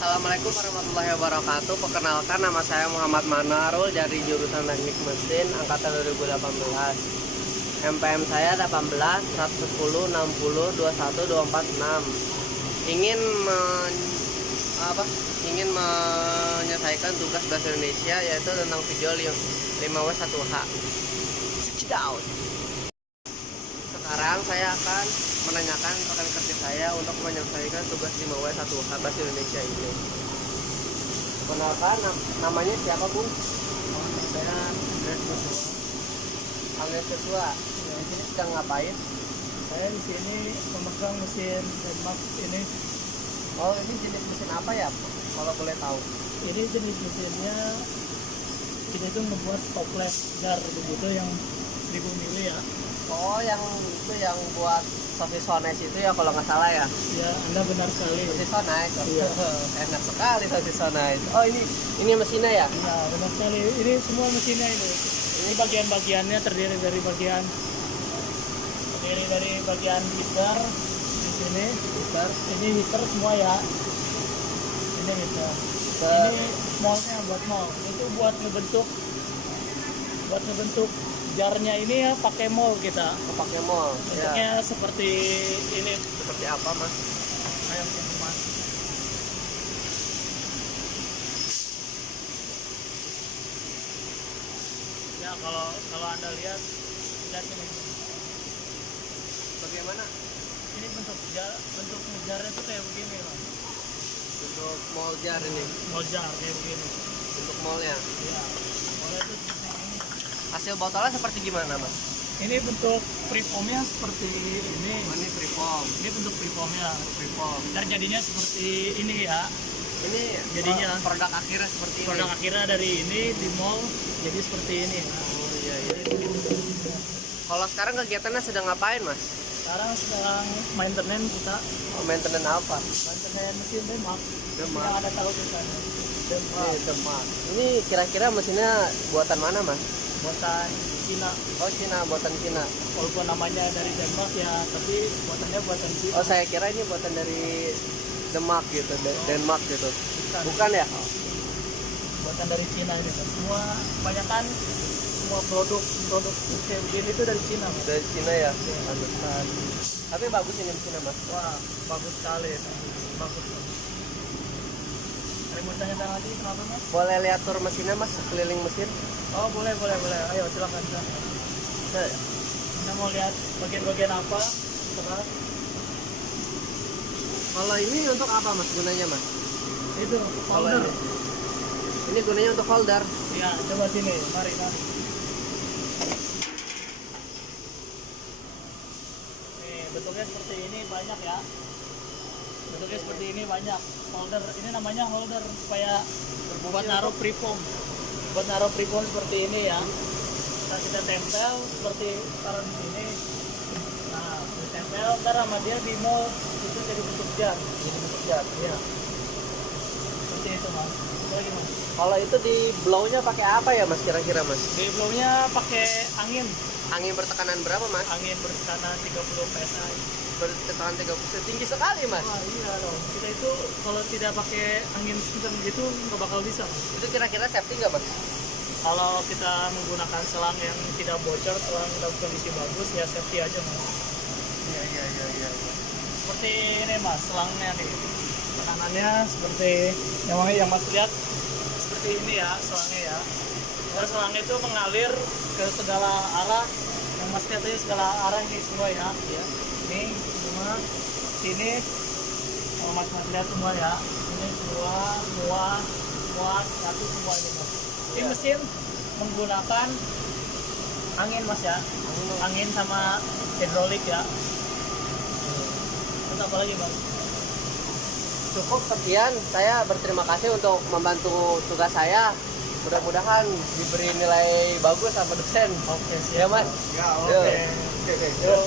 Assalamualaikum warahmatullahi wabarakatuh. Perkenalkan, nama saya Muhammad Manarul dari jurusan Teknik Mesin angkatan 2018. MPM saya 18 110 60 21 246. Ingin menyelesaikan tugas bahasa Indonesia, yaitu tentang video 5W1H. Check it out. Sekarang saya akan menanyakan rekan kerja saya untuk menyelesaikan tugas 5W1H bahasa Indonesia ini. Kenalkan, namanya siapa, Bung? Saya Andres Joshua. Andres Joshua. Di sini sedang ngapain? Saya di sini memegang mesin Denmark ini. Oh, ini jenis mesin apa ya, kalau boleh tahu? Ini jenis mesinnya kita itu membuat toples jar begitu yang 1000 mili ya. Oh, yang itu yang buat sosis sones itu ya, kalau nggak salah ya? Ya, Anda benar sekali. Sosis sones. Iya. Enak sekali sosis sones. Oh, ini mesinnya ya? Ya, benar sekali. Ini semua mesinnya ini. Ini bagian-bagiannya terdiri dari bagian heater di sini. Ini heater semua ya. Ini heater. Ini moldnya buat mold. Itu buat ngebentuk jarnya ini ya, pakai mold kita. Pakai mol. Bentuknya Ya. seperti ini. Seperti apa, Mas? Ayo sini, Mas. Ya, kalau Anda lihat ini. Bagaimana? Ini bentuk jarnya tuh kayak begini, Mas. Untuk mol jar ini, Mold jar kayak begini. untuk molnya. Ya. Molnya itu seperti ini. Hasil botolnya seperti gimana, Mas? Ini bentuk preformnya seperti ini. Oh, ini preform. Ini bentuk preformnya. Preform. Dan jadinya seperti ini ya. Ini Jadinya produk akhirnya seperti ini. Produk akhirnya dari ini di mall jadi seperti ini. Oh, iya. Kalau sekarang kegiatannya sedang ngapain, Mas? Sekarang sedang maintenance kita. Oh, maintenance apa? Maintenance mesin Denmark. Denmark. Yang ada tahu kita. Denmark. Demak. Ini kira-kira mesinnya buatan mana, Mas? Buatan Cina. Oh, Cina, buatan Cina. Walaupun namanya dari Denmark ya, tapi buatannya buatan Cina. Oh, saya kira ini buatan dari Demak gitu, Denmark gitu. Bukan. Bukan ya? Buatan dari Cina gitu. Kebanyakan semua produk kayak begini itu dari Cina. Mas. Dari Cina ya? Pantesan. Tapi bagus ini mesinnya, Mas. Wah, bagus sekali. Bagus. Ada mau tanya lagi kenapa, Mas? Boleh lihat tur mesinnya, Mas, sekeliling mesin? Oh, boleh. Ayo silakan. Kita mau lihat bagian-bagian apa? Sekarang Kalau ini untuk apa, Mas, gunanya, Mas? itu Kalau folder. ini gunanya untuk folder. Ya, coba sini. Mari. Nih, bentuknya seperti ini banyak ya. Bentuknya seperti ini banyak. Holder. Ini namanya holder supaya buat naruh preform. Buat naruh preform seperti ini ya. Kita tempel seperti taruh di sini. Nah, ditempel ntar sama dia di mold itu jadi bentuk jar. Jadi bentuk jar. Iya. Seperti itu, Mas. Lagi, Mas. Kalau itu di blow-nya pakai apa ya, Mas, kira-kira, Mas? Di blow-nya pakai angin. Angin bertekanan berapa, Mas? Angin bertekanan 30 psi. Bertekanan 30. Tinggi sekali, Mas. Wah, iya dong. Kita itu kalau tidak pakai angin kencang gitu nggak bakal bisa, Mas. Itu kira-kira safety nggak, Mas? Kalau kita menggunakan selang yang tidak bocor, selang dalam kondisi bagus, ya safety aja, Mas. Iya. Seperti ini, Mas, selangnya nih. Tekanannya seperti yang Mas lihat seperti ini ya, selangnya ya. Dan selangnya itu mengalir ke segala arah. Yang Mas lihat tadi segala arah ini semua ya. Ini semua sini. Kalau Mas lihat semua ya. Ini semua muat satu semua ini, Mas. Ini mesin menggunakan angin, Mas ya. Angin sama hidrolik ya. Terus apa lagi, Mas? Cukup sekian. Saya berterima kasih untuk membantu tugas saya. Mudah-mudahan diberi nilai bagus sama dosen. Oke, Ya, siap. Mas. Ya, oke. Yo. Yuk.